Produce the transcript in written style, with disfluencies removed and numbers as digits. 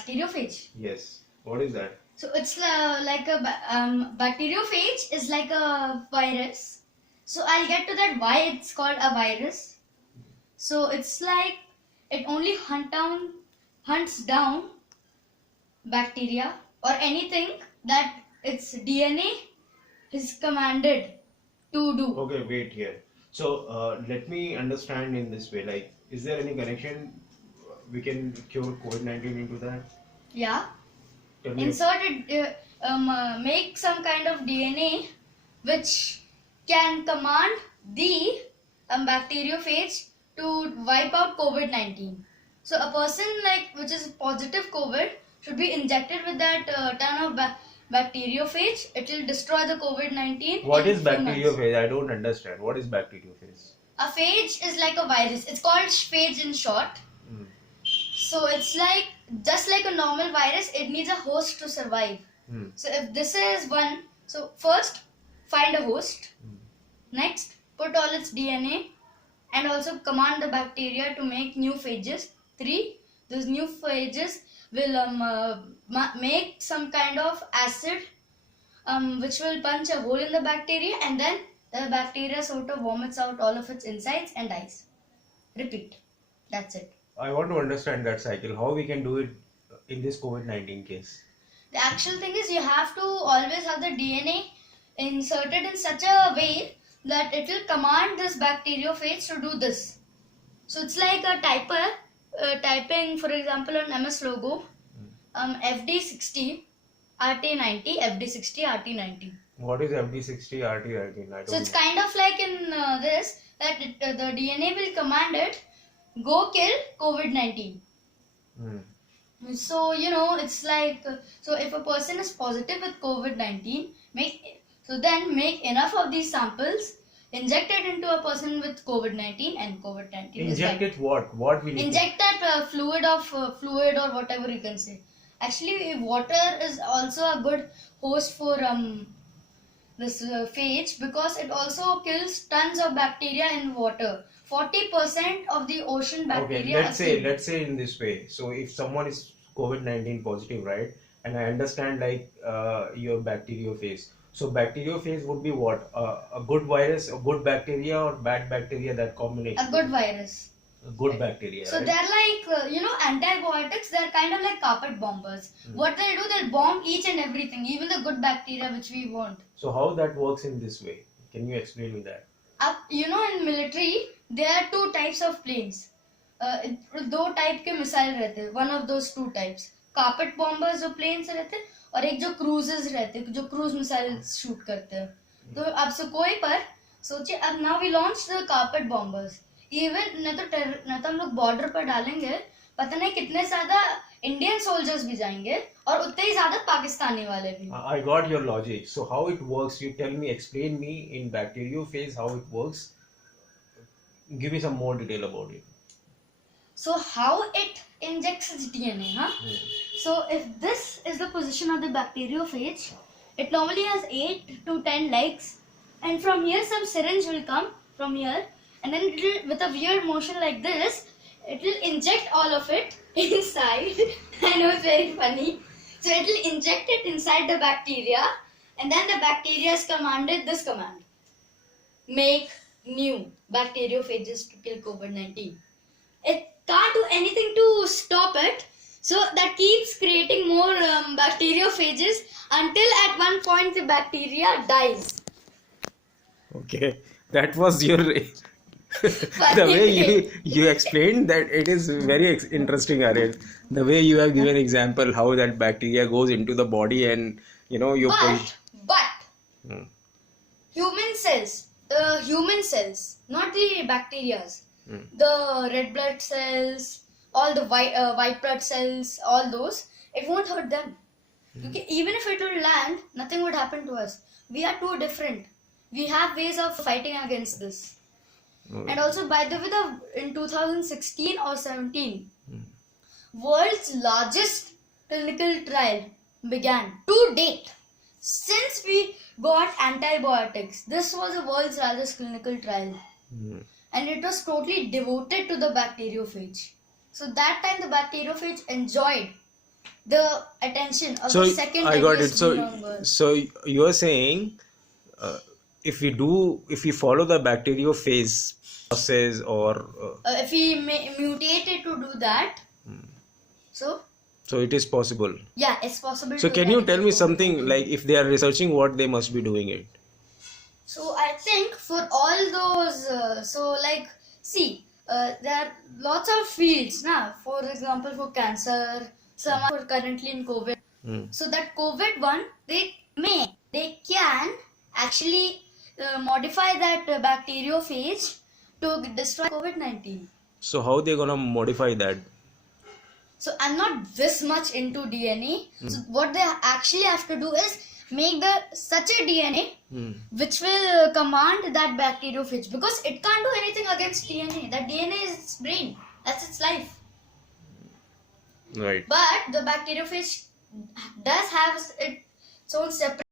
bacteriophage. Yes. What is that? So it's like a bacteriophage is like a virus. So I'll get to that why it's called a virus. So it's like it only hunts down bacteria or anything that its DNA is commanded to do. Okay, wait here. So let me understand in this way. Like, is there any connection we can cure COVID-19 into that? Yeah. Tell me. Insert it, make some kind of DNA which can command the bacteriophage to wipe out COVID-19. So a person like which is positive COVID should be injected with that ton of bacteriophage. It will destroy the COVID-19. What in is few months. bacteriophage? I don't understand. What is bacteriophage? A phage is like a virus. It's called phage in short. Hmm. So it's like just like a normal virus, it needs a host to survive. So if this is one, so first find a host. Next, put all its DNA and also command the bacteria to make new phages. 3. Those new phages will make some kind of acid which will punch a hole in the bacteria, and then the bacteria sort of vomits out all of its insides and dies. Repeat. That's it. I want to understand that cycle. How we can do it in this COVID-19 case? The actual thing is you have to always have the DNA inserted in such a way that it will command this bacteriophage to do this. So it's like a typer typing, for example, on MS logo, FD60 RT90, FD60 RT90. What is FD60 RT19? I don't So it's know. kind of like in this that the DNA will command it, go kill COVID-19. So it's like so if a person is positive with COVID-19, make enough of these samples, inject it into a person with COVID-19, and COVID-19 Inject it what? What we need? Inject that fluid or whatever you can say. Actually, water is also a good host for this phage because it also kills tons of bacteria in water. 40% of the ocean bacteria. Okay, let's say in this way. So if someone is COVID-19 positive, right? And I understand like your bacteriophage. So bacteriophage would be what? A good virus, a good bacteria, or bad bacteria? That combination. A good virus. A good bacteria. So right? they're like antibiotics. They're kind of like carpet bombers. What they do, they'll bomb each and everything, even the good bacteria which we want. So how that works in this way? Can you explain me that? In military there are 2 types of planes. 2 type के missile रहते हैं. One of those 2 types. Carpet bombers जो planes रहते हैं और एक जो cruises रहते हैं जो cruise missiles shoot करते हैं. तो अब से कोई पर सोचिए अब now we launch the carpet bombers. Even न तो हम लोग border पर डालेंगे, पता नहीं कितने ज़्यादा Indian soldiers भी जाएंगे और उतने ही ज़्यादा पाकिस्तानी वाले भी. I got your logic. So how it works? You tell me, explain me in bacteriophage how it works. Give me some more detail about it. So how it injects its DNA, huh? So if this is the position of the bacteriophage, it normally has 8 to 10 legs, and from here some syringe will come from here, and then it will, with a weird motion like this, it will inject all of it inside. I know it's very funny. So it will inject it inside the bacteria, and then the bacteria is commanded this command: make new bacteriophages to kill COVID-19. It can't do anything to stop it, so that keeps creating more bacteriophages until at one point the bacteria dies. Okay, that was your the way you explained that. It is very interesting, Aryan. The way you have given example how that bacteria goes into the body and But human cells, not the bacterias. The red blood cells, all the white blood cells, all those, it won't hurt them. Okay? Even if it will land, nothing would happen to us. We are too different. We have ways of fighting against this. And also, by the way, in 2016 or 17, world's largest clinical trial began to date. Since we got antibiotics, this was the world's largest clinical trial. And it was totally devoted to the bacteriophage. So that time the bacteriophage enjoyed the attention of So the second I got it. deadliest So gene on Earth. so you are saying if we follow the bacteriophage process or If we mutated to do that, so so it is possible. yeah, it's possible. So to can you tell me eradicate something COVID-19. like if they are researching what they must be doing it? So I think for all those, there are lots of fields now. For example, for cancer, some are currently in COVID. So that COVID one, they can actually modify that bacteriophage to destroy COVID-19. So how they gonna modify that? So I'm not this much into DNA. So what they actually have to do is make such a DNA which will command that bacteriophage, because it can't do anything against DNA. That DNA is its brain. That's its life. Right. But the bacteriophage does have its own separate